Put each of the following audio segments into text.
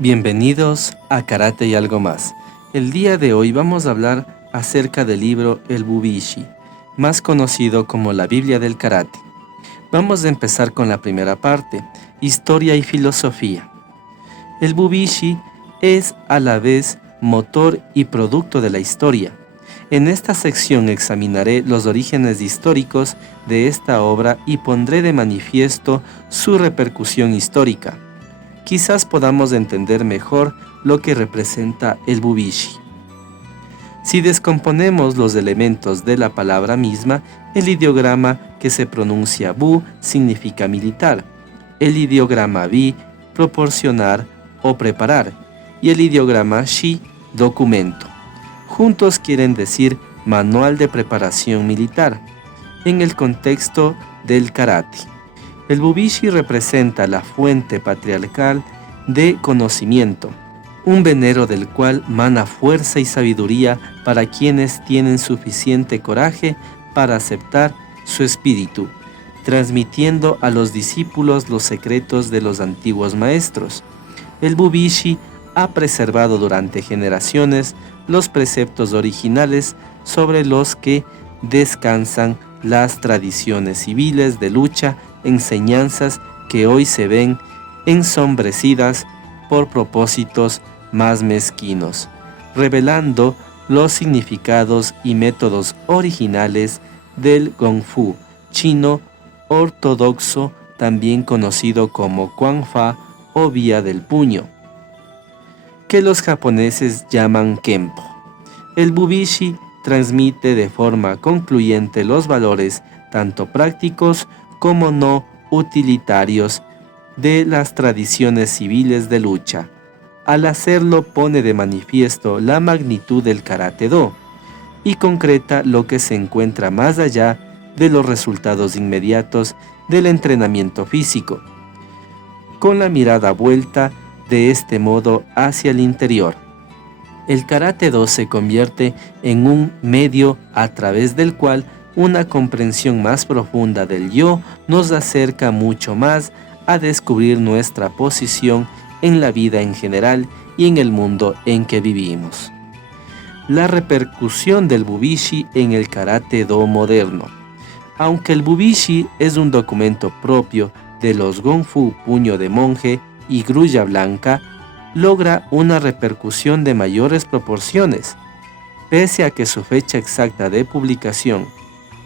Bienvenidos a Karate y algo más. El día de hoy vamos a hablar acerca del libro El Bubishi, más conocido como la Biblia del Karate. Vamos a empezar con la primera parte, historia y filosofía. El Bubishi es a la vez motor y producto de la historia. En esta sección examinaré los orígenes históricos de esta obra y pondré de manifiesto su repercusión histórica. Quizás podamos entender mejor lo que representa el Bubishi. Si descomponemos los elementos de la palabra misma, el ideograma que se pronuncia Bu significa militar, el ideograma Bi, proporcionar o preparar, y el ideograma Shi, documento. Juntos quieren decir manual de preparación militar, en el contexto del karate. El Bubishi representa la fuente patriarcal de conocimiento, un venero del cual mana fuerza y sabiduría para quienes tienen suficiente coraje para aceptar su espíritu, transmitiendo a los discípulos los secretos de los antiguos maestros. El Bubishi ha preservado durante generaciones los preceptos originales sobre los que descansan las tradiciones civiles de lucha, enseñanzas que hoy se ven ensombrecidas por propósitos más mezquinos, revelando los significados y métodos originales del Kung Fu chino ortodoxo, también conocido como Quan Fa o vía del puño, que los japoneses llaman Kenpo. El Bubishi transmite de forma concluyente los valores tanto prácticos como no utilitarios de las tradiciones civiles de lucha. Al hacerlo pone de manifiesto la magnitud del Karate-Do y concreta lo que se encuentra más allá de los resultados inmediatos del entrenamiento físico, con la mirada vuelta de este modo hacia el interior. El Karate-Do se convierte en un medio a través del cual una comprensión más profunda del yo nos acerca mucho más a descubrir nuestra posición en la vida en general y en el mundo en que vivimos. La repercusión del Bubishi en el Karate-Do moderno. Aunque el Bubishi es un documento propio de los Kung Fu puño de monje y grulla blanca, logra una repercusión de mayores proporciones, pese a que su fecha exacta de publicación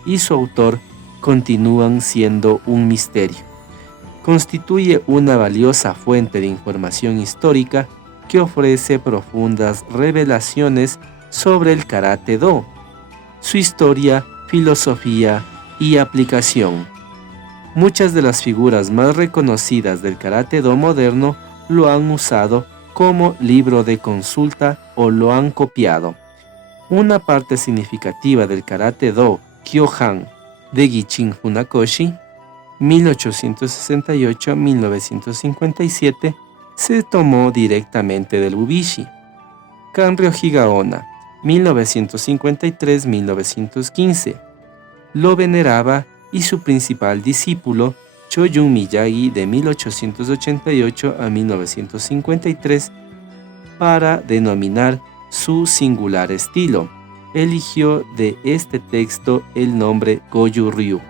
y su autor continúan siendo un misterio. Constituye una valiosa fuente de información histórica que ofrece profundas revelaciones sobre el Karate-Do, su historia, filosofía y aplicación. Muchas de las figuras más reconocidas del Karate-Do moderno lo han usado como libro de consulta o lo han copiado. Una parte significativa del Karate-Do Kyohan de Gichin Funakoshi, 1868-1957, se tomó directamente del Bubishi. Kanryo Higaonna, 1953-1915, lo veneraba y su principal discípulo, Choyun Miyagi, de 1888 a 1953, para denominar su singular estilo, eligió de este texto el nombre Goju Ryu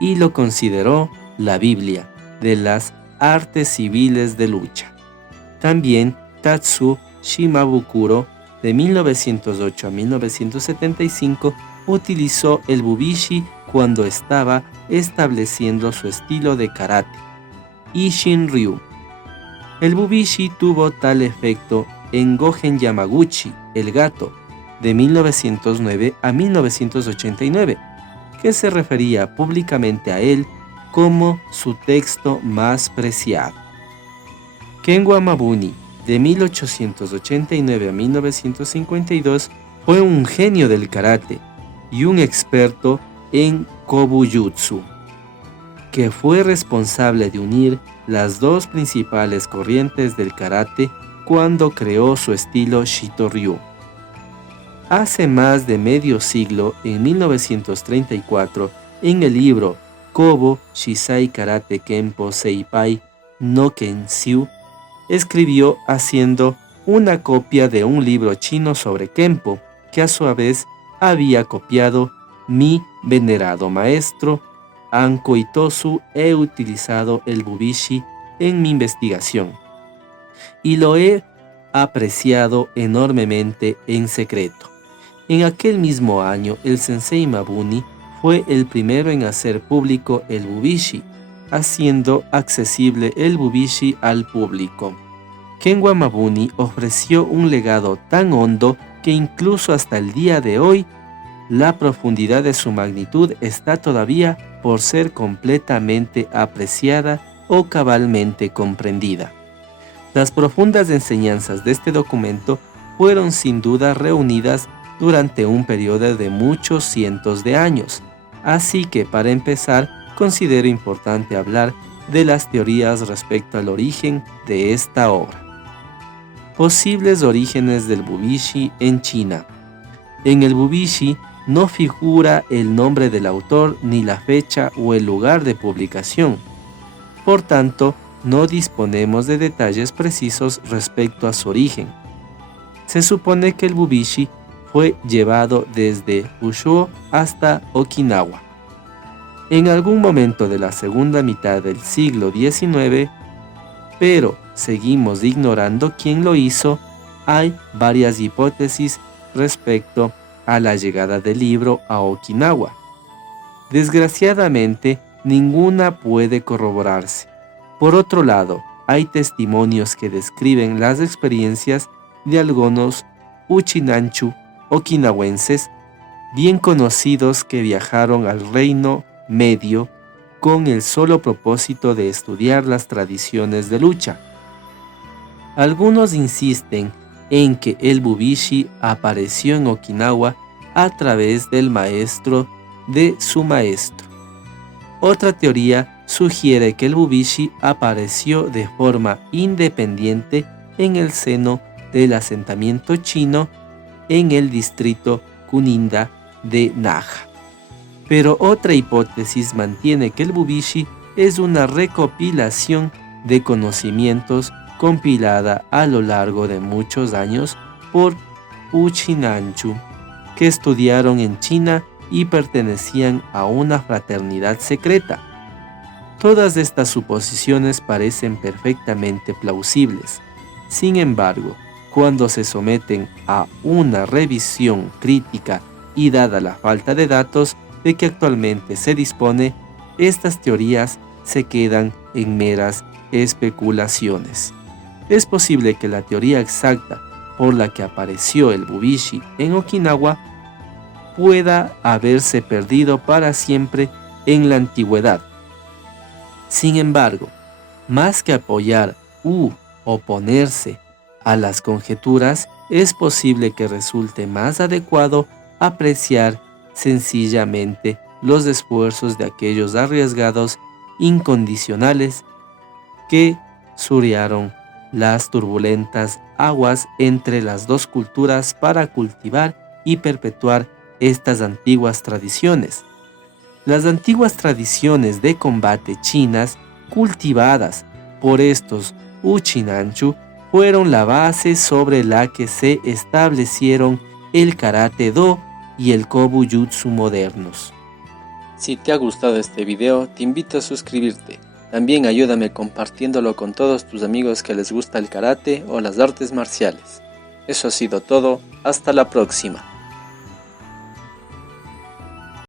y lo consideró la Biblia de las artes civiles de lucha. También Tatsu Shimabukuro, de 1908 a 1975, utilizó el Bubishi cuando estaba estableciendo su estilo de karate, Isshin Ryu. El Bubishi tuvo tal efecto en Gogen Yamaguchi, el gato, de 1909 a 1989, que se refería públicamente a él como su texto más preciado. Ken Wamabuni, de 1889 a 1952, fue un genio del karate y un experto en Kobujutsu, que fue responsable de unir las dos principales corrientes del karate cuando creó su estilo Shito-Ryu. Hace más de medio siglo, en 1934, en el libro Kobo Shisai Karate Kenpo Seipai no Kenshyu, escribió haciendo una copia de un libro chino sobre Kenpo, que a su vez había copiado mi venerado maestro Anko Itosu. He utilizado el Bubishi en mi investigación y lo he apreciado enormemente en secreto. En aquel mismo año, el sensei Mabuni fue el primero en hacer público el Bubishi, haciendo accesible el Bubishi al público. Kenwa Mabuni ofreció un legado tan hondo que incluso hasta el día de hoy, la profundidad de su magnitud está todavía por ser completamente apreciada o cabalmente comprendida. Las profundas enseñanzas de este documento fueron sin duda reunidas durante un periodo de muchos cientos de años, así que para empezar considero importante hablar de las teorías respecto al origen de esta obra. Posibles orígenes del Bubishi en China. En el Bubishi no figura el nombre del autor ni la fecha o el lugar de publicación. Por tanto, no disponemos de detalles precisos respecto a su origen. Se supone que el Bubishi fue llevado desde Fushuo hasta Okinawa en algún momento de la segunda mitad del siglo XIX, pero seguimos ignorando quién lo hizo. Hay varias hipótesis respecto a la llegada del libro a Okinawa. Desgraciadamente, ninguna puede corroborarse. Por otro lado, hay testimonios que describen las experiencias de algunos Uchinanchu okinawenses bien conocidos que viajaron al Reino Medio con el solo propósito de estudiar las tradiciones de lucha. Algunos insisten en que el Bubishi apareció en Okinawa a través del maestro de su maestro. Otra teoría sugiere que el Bubishi apareció de forma independiente en el seno del asentamiento chino en el distrito Kuninda de Naha. Pero otra hipótesis mantiene que el Bubishi es una recopilación de conocimientos compilada a lo largo de muchos años por Uchinanchu, que estudiaron en China y pertenecían a una fraternidad secreta. Todas estas suposiciones parecen perfectamente plausibles. Sin embargo, cuando se someten a una revisión crítica y dada la falta de datos de que actualmente se dispone, estas teorías se quedan en meras especulaciones. Es posible que la teoría exacta por la que apareció el Bubishi en Okinawa pueda haberse perdido para siempre en la antigüedad. Sin embargo, más que apoyar u oponerse a las conjeturas, es posible que resulte más adecuado apreciar sencillamente los esfuerzos de aquellos arriesgados incondicionales que surcaron las turbulentas aguas entre las dos culturas para cultivar y perpetuar estas antiguas tradiciones. Las antiguas tradiciones de combate chinas cultivadas por estos Uchinanchu fueron la base sobre la que se establecieron el Karate Do y el Kobu-Jutsu modernos. Si te ha gustado este video, te invito a suscribirte. También ayúdame compartiéndolo con todos tus amigos que les gusta el karate o las artes marciales. Eso ha sido todo, hasta la próxima.